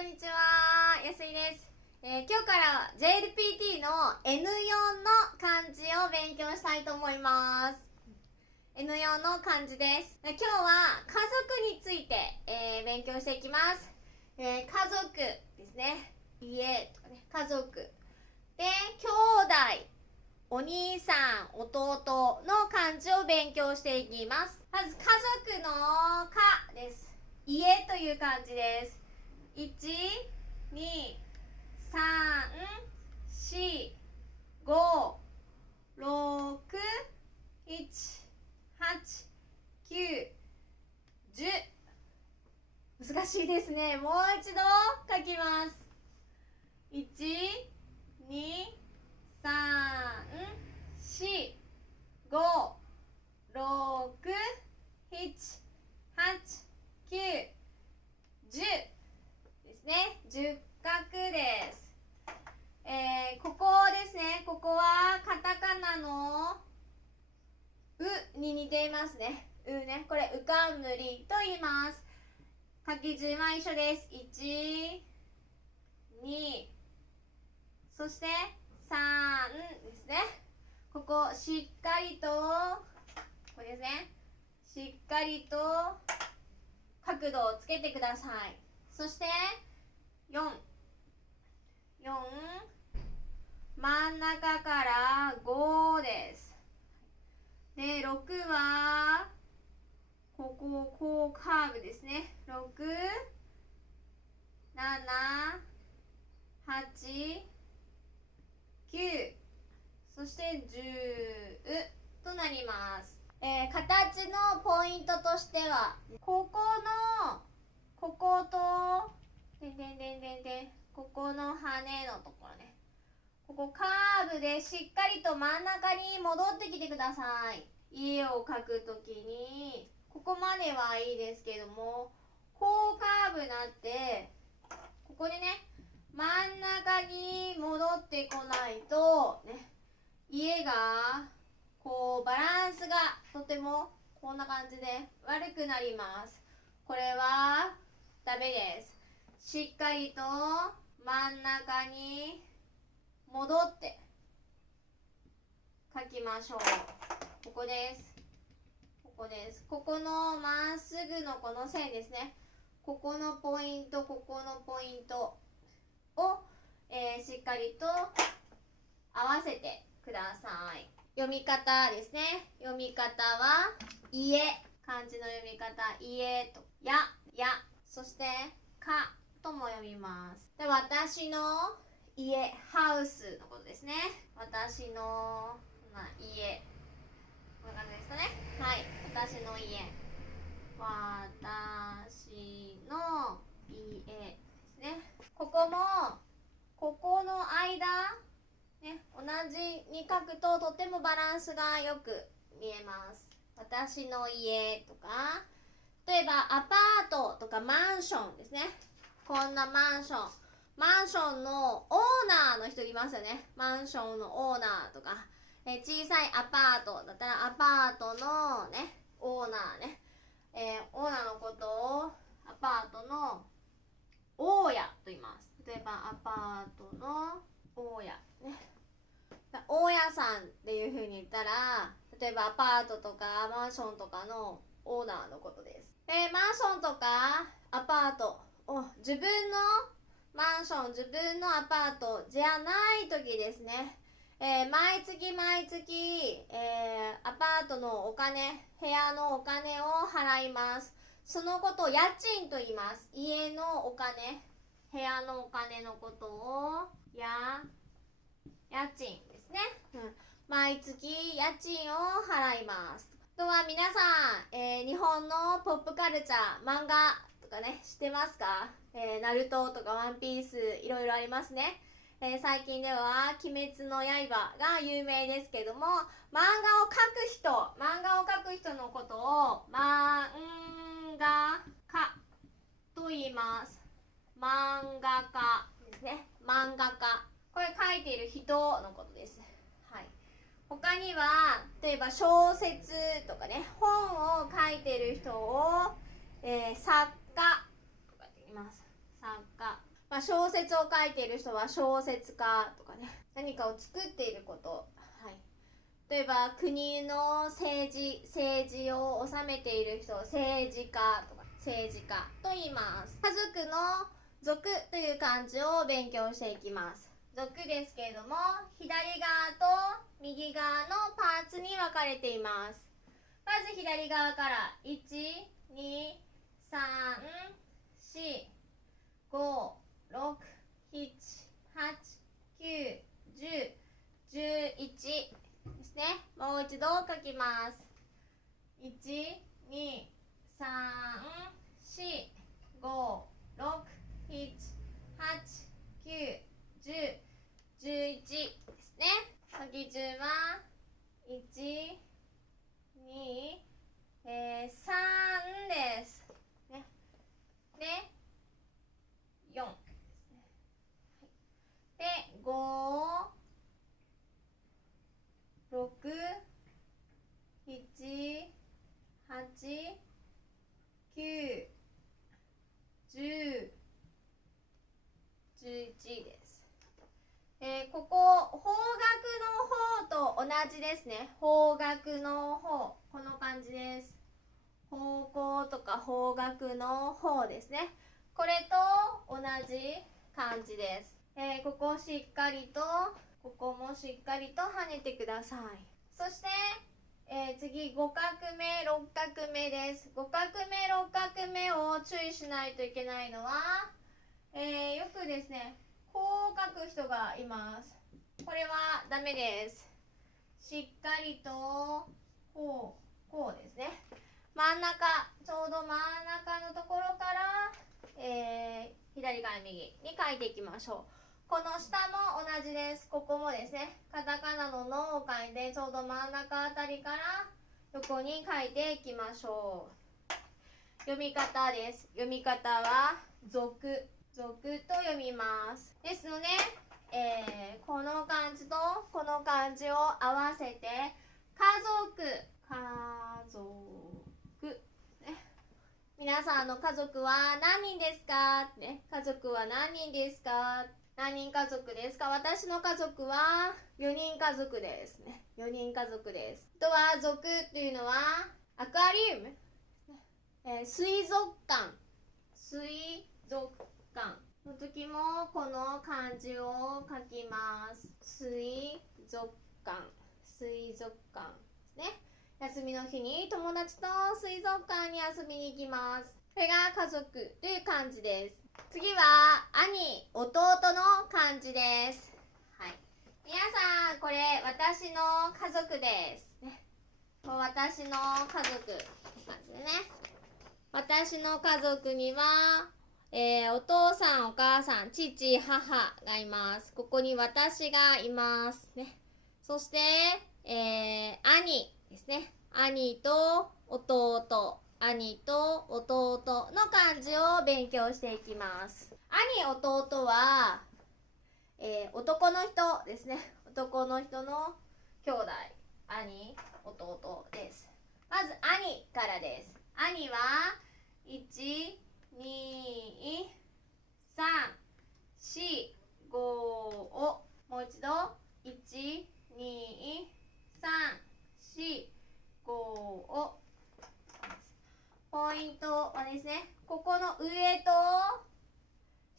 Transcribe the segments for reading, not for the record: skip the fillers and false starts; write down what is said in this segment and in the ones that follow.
こんにちは。安井です。今日から JLPT の N4 の漢字を勉強したいと思います。N4 の漢字です。今日は家族について、勉強していきます。家族ですね。家とかね、家族。で、兄弟、お兄さん、弟の漢字を勉強していきます。まず家族の家です。家という漢字です。1、2、3、4、5、6、7、8、9、10。難しいですね。もう一度書きます。1、2、3、4、5、6、7、8、9、10ですね。10画です。ここですね。ここはカタカナのうに似ていますね。うね。これうかんむりと言います。書き順は一緒です。1、2、そして3ですね。ここしっかりと、これですね。しっかりと角度をつけてください。そして4、真ん中から5です。で、6はこうカーブですね。6、7、8、9、そして10となります。形のポイントとしては、こことここの羽のところね。ここカーブでしっかりと真ん中に戻ってきてください。家を描くときに、ここまではいいですけども、こうカーブになって、ここでね、真ん中に戻ってこないと、ね、家が、こう、バランスがとてもこんな感じで悪くなります。これはダメです。しっかりと真ん中に戻って書きましょう。ここです。ここです。ここのまっすぐのこの線ですね。ここのポイント、ここのポイントを、しっかりと合わせてください。読み方ですね。読み方は家。漢字の読み方、家とや、そしてかとも読みます。で、私の家、ハウスのことですね。私の、家。こんな感じですかね。はい。私の家。私の家ですね。ここも、ここの間、ね、同じに書くととてもバランスがよく見えます。私の家とか、例えばアパートとかマンションですね。こんなマンションのオーナーの人いますよね。マンションのオーナーとか、小さいアパートだったらアパートのね、オーナーね、オーナーのことをアパートの大家と言います。例えばアパートの大家ね。大家さんっていう風に言ったら、例えばアパートとかマンションとかのオーナーのことです。マンションとかアパートを自分のマンション、自分のアパートじゃない時ですね。毎月、アパートのお金、部屋のお金を払います。そのことを家賃と言います。家のお金、部屋のお金のことを家賃ですね。毎月家賃を払います。あとは皆さん、日本のポップカルチャー、漫画とかね、知ってますか？ナルトとかワンピース、いろいろありますね。最近では鬼滅の刃が有名ですけども、漫画を描く人のことを漫画家と言います。漫画家ですね。漫画家、これ書いている人のことです。はい。他には例えば小説とかね、本を書いている人を、作家とかって言います。作家。あ、小説を書いている人は小説家とかね、何かを作っていること、はい、例えば国の政治を治めている人、政治家とか政治家と言います。家族の族という漢字を勉強していきます。族ですけれども、左側と右側のパーツに分かれています。まず左側から1、2、3、4、5、6、7、8、9、10、11ですね。もう一度書きます。1、2、3、4、5、6、7、8、9、10、11ですね。書き順は1、2、3です。ね。で、4ですね。で、5、6、7、8、9、10、11です。ここ方角の方と同じですね。方角の方、この感じです。方向とか方角の方ですね。これと同じ感じです。ここしっかりと、ここもしっかりと跳ねてください。そして、次5画目6画目です。5画目6画目を注意しないといけないのは、よくですね、こう書く人がいます。これはダメです。しっかりとこうですね。真ん中、ちょうど真ん中のところから、左から右に書いていきましょう。この下も同じです。ここもですね、カタカナの「の」を書いて、ちょうど真ん中あたりから横に書いていきましょう。読み方です。読み方は族と読みます。ですので、この漢字とこの漢字を合わせて家族、ね、皆さんの家族は何人ですか、ね、家族は何人ですか、何人家族ですか。私の家族は4人家族ですね。4人家族です。あとは族というのはアクアリウム、水族館の時もこの漢字を書きます。水族館ですね。休みの日に友達と水族館に遊びに行きます。これが家族という漢字です。次は兄弟の漢字です。はい、皆さんこれ私の家族ですね。私の家族って感じでね。私の家族には、お父さんお母さん父母がいます。ここに私がいますね。そして、兄ですね。兄と弟の漢字を勉強していきます。兄弟は、男の人ですね。男の人の兄弟、兄弟です。まず兄からです。兄は1、2、3、4、5をもう一度1、2、3、4、5をポイントはですね、ここの上と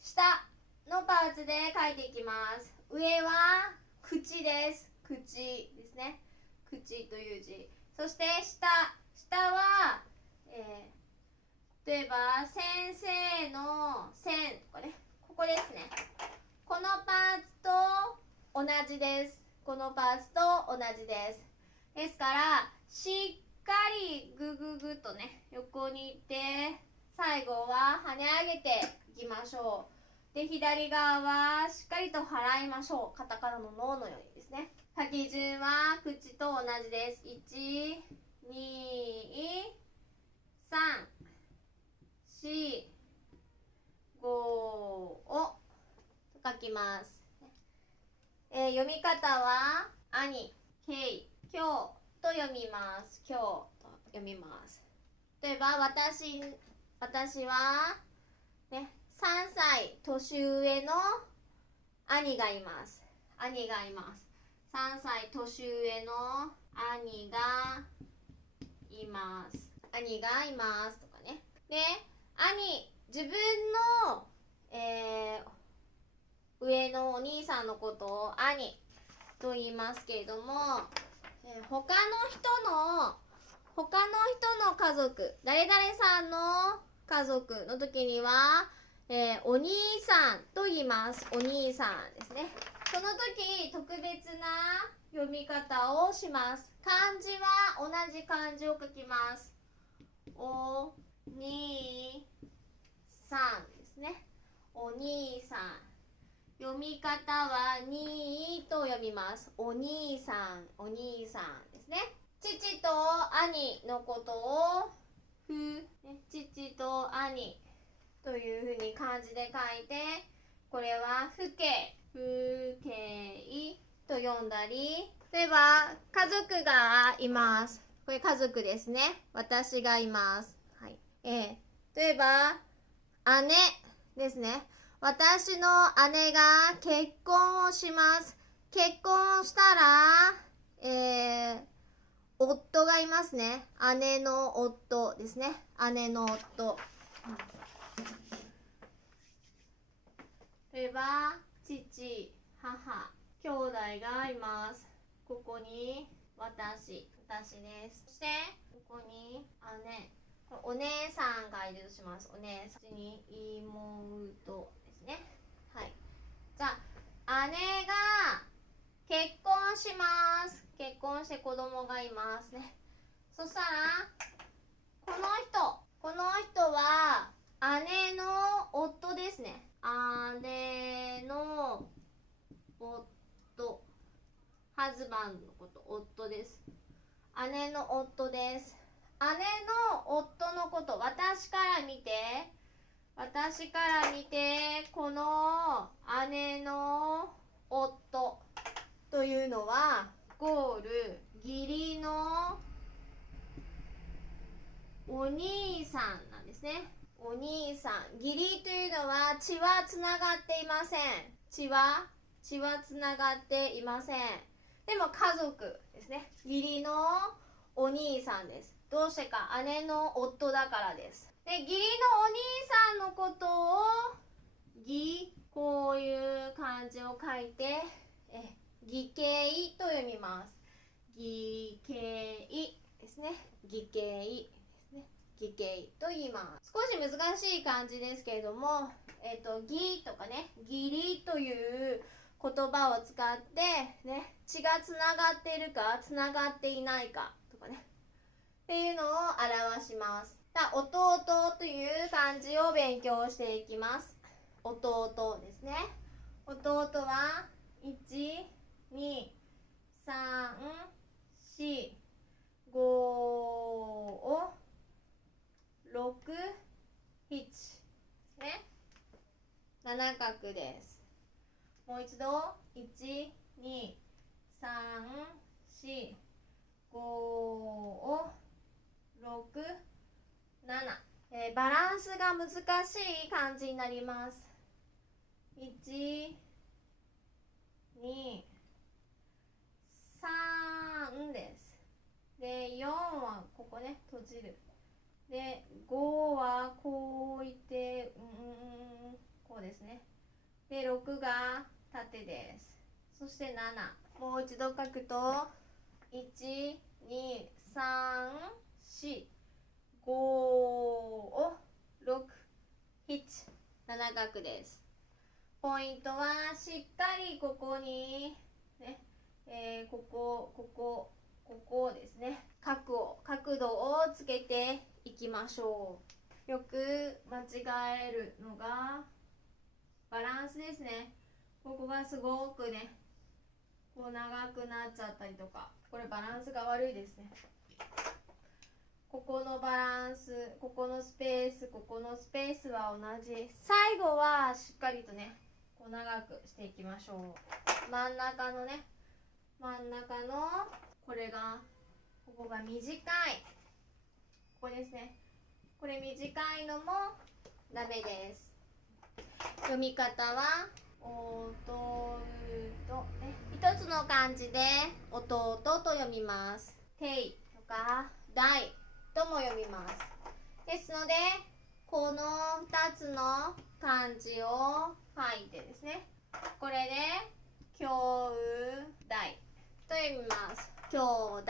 下のパーツで書いていきます。上は口です。口ですね。口という字。そして下は、例えば先生の線とかね、ここですね。このパーツと同じです。このパーツと同じです。ですからしっかりグググとね、横に行って最後は跳ね上げていきましょう。で、左側はしっかりと払いましょう。カタカナの「の」のようにですね。書き順は口と同じです。1、2、3、4、5を書きます。読み方は兄、ケイ、今日と読みます。今日と読みます。例えば私はね、3歳年上の兄がいます。兄がいます。3歳年上の兄がいます。兄がいますとかね。で、自分の、上のお兄さんのことを兄と言いますけれども、他の人の家族、誰々さんの家族の時には、お兄さんと言います。お兄さんですね。その時特別な読み方をします。漢字は同じ漢字を書きます。お兄さんですね。お兄さん。読み方はにと読みます。お兄さん、お兄さんですね。父と兄のことを父と兄というふうに漢字で書いて、これは父兄と読んだり、例えば家族がいます。これ家族ですね。私がいます。はい。例えば姉ですね。私の姉が結婚をします。結婚したら、夫がいますね。姉の夫ですね。姉の夫。例えば父、母、兄弟がいます。ここに私です。そしてここに姉、お姉さんがいるとします。お姉さん、こっちに妹ですね。はい。じゃあ姉が結婚します。結婚して子供がいますね。そしたらこの人は姉の夫ですね。姉の夫、ハズバンのこと、夫です。姉の夫です。姉の夫のこと、私から見てこの姉の夫というのはイコール義理のお兄さんなんですね。お兄さん。義理というのは血はつながっていません。血はつながっていません。でも家族ですね。義理のお兄さんです。どうしてか、姉の夫だからです。で、義理のお兄さんのことをこういう漢字を書いて義兄と読みます。義兄ですね。義兄ですね。義兄と言います。少し難しい漢字ですけれども、義とかね、義理という言葉を使ってね、血がつながっているかつながっていないかとかねっていうのを表します。弟という漢字を勉強していきます。弟ですね。弟は1、2、3、4、5、6、7ですね。7画です。もう一度1、2、3、4、5、6、7、バランスが難しい漢字になります。1、2、3です。で、4はここね、閉じる。で、5はこういて、こうですね。で、6が縦です。そして7。もう一度書くと、1、2、3、4、5、6、7、7画です。ポイントはしっかりここに、ね、ここですね。角度をつけていきましょう。よく間違えるのがバランスですね。ここがすごくね、こう長くなっちゃったりとか、これバランスが悪いですね。ここのバランス、ここのスペース、ここのスペースは同じ。最後はしっかりとね、こう長くしていきましょう。真ん中のこれが、ここが短い。ここですね。これ短いのもダメです。読み方は弟、一つの漢字で弟と読みます。ていとか大とも読みます。ですのでこの2つの漢字を書いてですね、これで兄弟と読みます。兄弟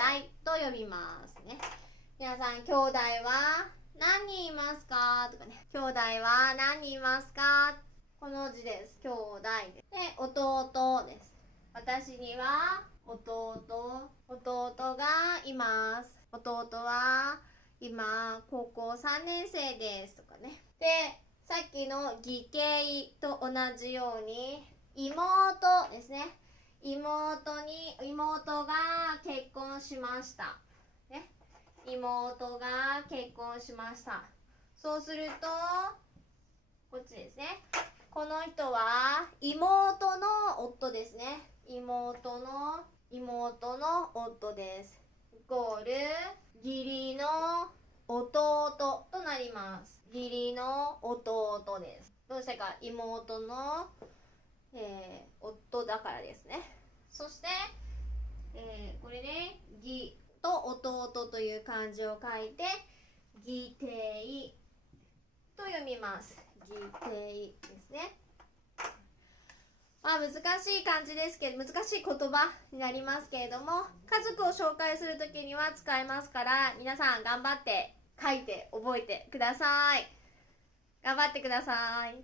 と読みますね。皆さん、兄弟は何人いますかとかね、兄弟は何人いますか、この字です。兄弟です。で、弟です。私には弟がいます。弟は今高校3年生ですとかね。で、さっきの義兄と同じように妹ですね。妹が結婚しました、ね、妹が結婚しました。そうするとこっちですね。この人は妹の夫ですね。妹の夫です。イコール義理の弟となります。義理の弟です。どうしてか、妹の、夫だからですね。そして、これね、義と弟という漢字を書いて義弟と読みます。義弟ですね。まあ難しい漢字ですけど、難しい言葉になりますけれども、家族を紹介するときには使えますから、皆さん頑張って書いて覚えてください。頑張ってください。